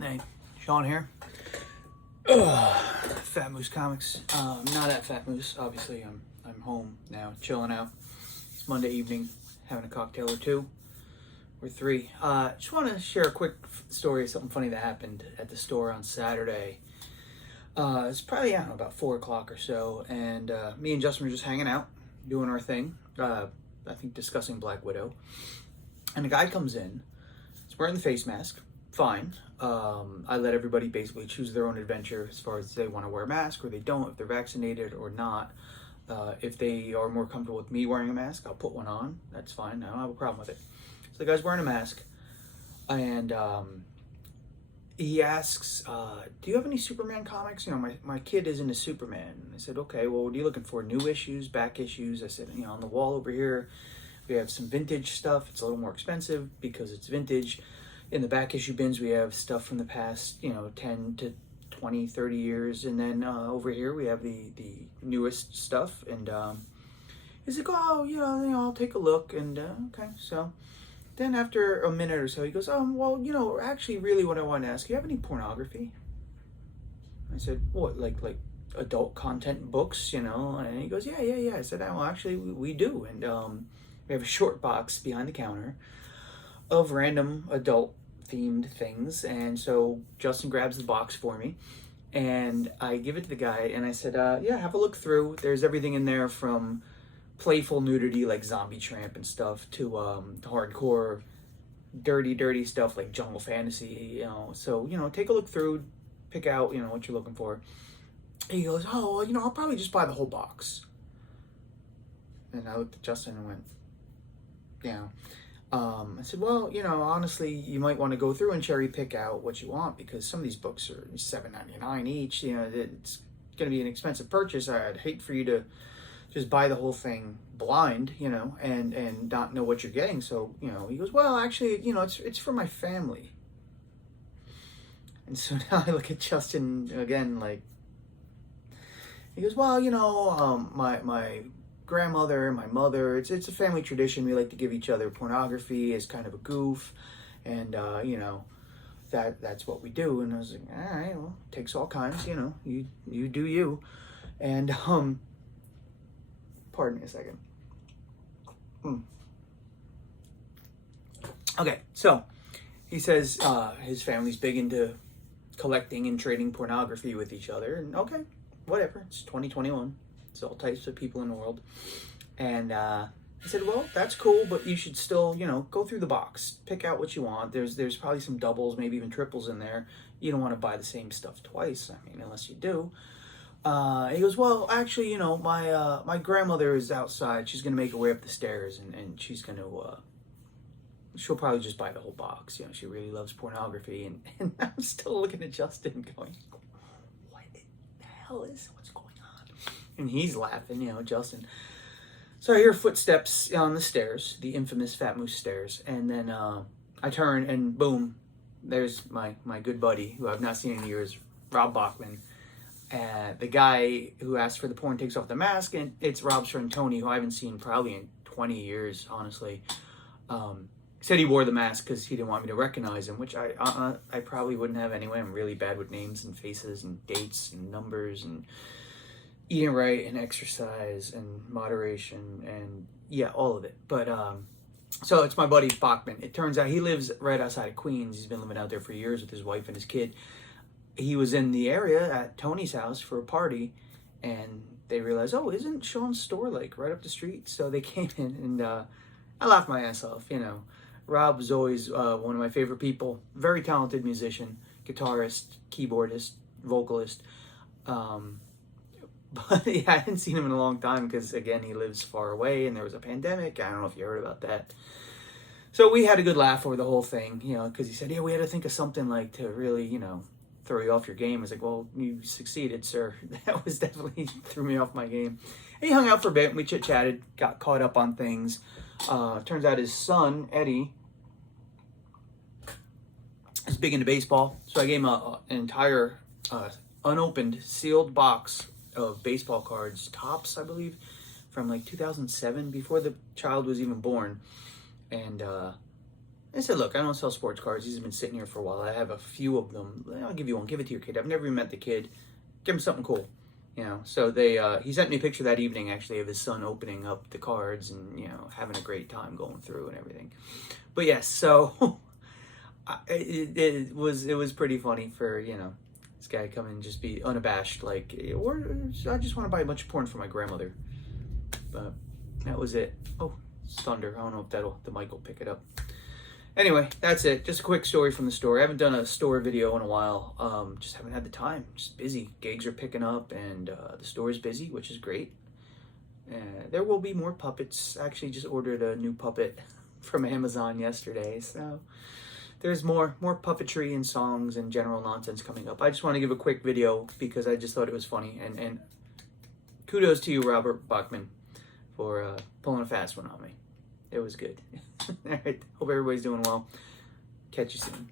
Hey, Sean here. Ugh, Fat Moose Comics. Not at Fat Moose. Obviously, I'm home now, chilling out. It's Monday evening, having a cocktail or two, or three. Just want to share a quick story of something funny that happened at the store on Saturday. It's probably, I don't know, about 4 o'clock or so, and me and Justin were just hanging out, doing our thing. I think discussing Black Widow. And a guy comes in. He's wearing the face mask. Fine. I let everybody basically choose their own adventure as far as they want to wear a mask or they don't, if they're vaccinated or not. If they are more comfortable with me wearing a mask, I'll put one on. That's fine. I don't have a problem with it. So the guy's wearing a mask, and he asks, do you have any Superman comics? You know, my kid is into Superman. I said, okay, well, what are you looking for? New issues, back issues? I said, on the wall over here, we have some vintage stuff. It's a little more expensive because it's vintage. In the back issue bins, we have stuff from the past, 10 to 20, 30 years. And then over here, we have the newest stuff. And he's like, oh, I'll take a look. And okay, so then after a minute or so, he goes, well, actually, really what I want to ask, you have any pornography? I said, what, like adult content books, And he goes, yeah. I said, well, actually, we do. And we have a short box behind the counter of random adult themed things. And so Justin grabs the box for me and I give it to the guy and I said, yeah, have a look through. There's everything in there from playful nudity like Zombie Tramp and stuff to hardcore dirty stuff like Jungle Fantasy, So, take a look through, pick out, what you're looking for. And he goes, oh, well, I'll probably just buy the whole box. And I looked at Justin and went, yeah. I said, well, honestly, you might want to go through and cherry pick out what you want because some of these books are $7.99 each. It's going to be an expensive purchase. I'd hate for you to just buy the whole thing blind, and not know what you're getting. So, he goes, well, actually, it's for my family. And so now I look at Justin again, like, he goes, well, my grandmother, my mother, it's a family tradition. We like to give each other pornography as kind of a goof, and that's what we do. And I was like, all right, well, takes all kinds, you do you. And pardon me a second. Okay, so he says his family's big into collecting and trading pornography with each other, and okay, whatever, it's 2021. There's all types of people in the world. And I said, well, that's cool, but you should still, go through the box. Pick out what you want. There's probably some doubles, maybe even triples in there. You don't want to buy the same stuff twice. I mean, unless you do. He goes, well, actually, my grandmother is outside. She's going to make her way up the stairs, and she's going to, she'll probably just buy the whole box. She really loves pornography. And I'm still looking at Justin going, what the hell is what's going on? And he's laughing, Justin. So I hear footsteps on the stairs, the infamous Fat Moose stairs. And then I turn and boom, there's my good buddy who I've not seen in years, Rob Bachman. The guy who asked for the porn takes off the mask, and it's Rob Tony, who I haven't seen probably in 20 years, honestly. Said he wore the mask because he didn't want me to recognize him, which I probably wouldn't have anyway. I'm really bad with names and faces and dates and numbers and eating right and exercise and moderation and yeah, all of it. But so it's my buddy Bachman. It turns out he lives right outside of Queens. He's been living out there for years with his wife and his kid. He was in the area at Tony's house for a party, and they realized, oh, isn't Sean's store like right up the street? So they came in, and I laughed my ass off. Rob was always one of my favorite people. Very talented musician, guitarist, keyboardist, vocalist. But yeah, I hadn't seen him in a long time because, again, he lives far away and there was a pandemic. I don't know if you heard about that. So we had a good laugh over the whole thing, because he said, yeah, we had to think of something like to really, throw you off your game. I was like, well, you succeeded, sir. That was definitely threw me off my game. And he hung out for a bit and we chit-chatted, got caught up on things. Turns out his son, Eddie, is big into baseball. So I gave him an entire unopened, sealed box of baseball cards, Topps, I believe, from like 2007, before the child was even born. And I said, look, I don't sell sports cars. These have been sitting here for a while. I have a few of them. I'll give you one. Give it to your kid. I've never even met the kid. Give him something cool. So he sent me a picture that evening, actually, of his son opening up the cards and, having a great time going through and everything. But yes, so it was pretty funny for, this guy come and just be unabashed, like, or I just want to buy a bunch of porn for my grandmother. But that was it. Oh, it's thunder. I don't know if the mic will pick it up. Anyway, that's it. Just a quick story from the store. I haven't done a store video in a while. Just haven't had the time. Just busy. Gigs are picking up, and the store is busy, which is great. There will be more puppets. I actually just ordered a new puppet from Amazon yesterday, so there's more puppetry and songs and general nonsense coming up. I just want to give a quick video because I just thought it was funny, and kudos to you, Robert Bachman, for pulling a fast one on me. It was good. All right. Hope everybody's doing well. Catch you soon.